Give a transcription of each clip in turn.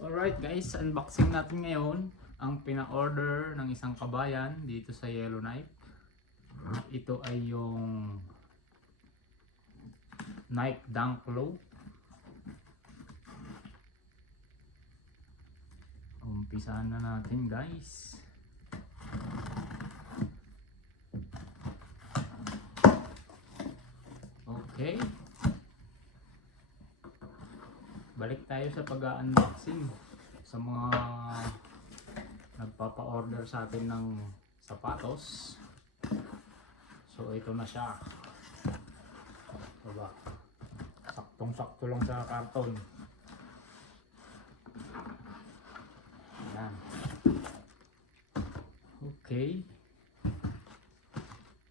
Alright guys, unboxing natin ngayon ang pina-order ng isang kabayan dito sa Yellowknife. Ito ay yung Nike Dunk Low. Umpisahan na natin guys. Okay. Balik tayo sa pag-unboxing sa mga nagpapa-order sa atin ng sapatos. So ito na siya. Diba? Saktong-sakto lang sa karton. Ayan. Okay.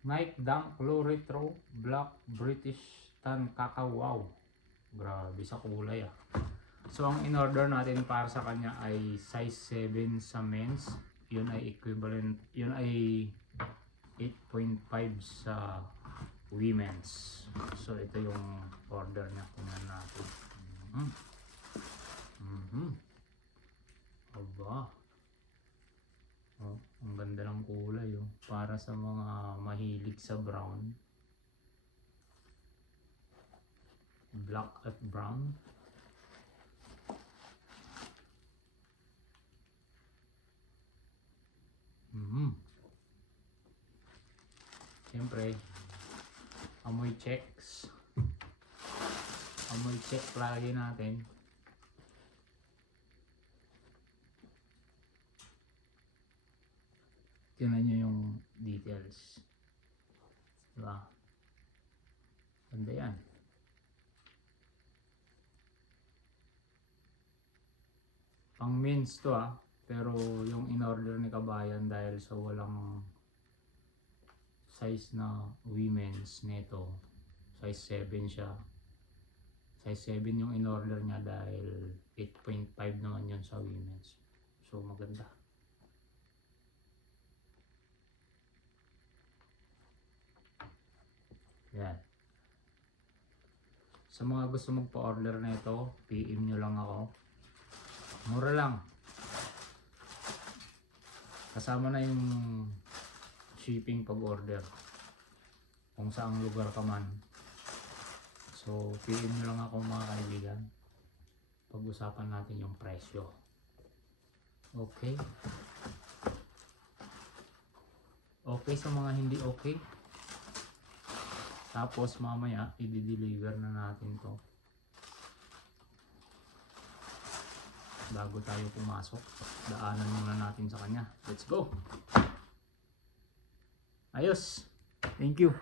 Nike Dunk Low Retro Black British Tan Cacao. Wow. Grabe sa kulay ah. So ang in-order natin para sa kanya ay size 7 sa men's. Yun ay equivalent, yun ay 8.5 sa women's. So ito yung order niya. Tingnan natin. Aba. Oh, ang ganda ng kulay oh. Para sa mga mahilig sa brown. Black at brown. Siyempre, amoy checks. Amoy check lagi natin. Tingnan nyo yung details. Diba? Ganda yan. Pang men's to ah. Pero yung in-order ni kabayan dahil sa walang size na women's nito, size 7 siya. Size 7 yung in-order niya dahil 8.5 naman yun sa women's. So maganda. Yan. Sa mga gusto magpa-order na ito, PM nyo lang ako. Mura lang. Kasama na yung shipping pag-order. Kung saang lugar ka man. So, PM nyo lang ako mga kaibigan. Pag-usapan natin yung presyo. Okay. Okay sa mga hindi okay. Tapos mamaya, i-deliver na natin to. Bago tayo pumasok, daanan muna natin sa kanya. Let's go! Ayos! Thank you!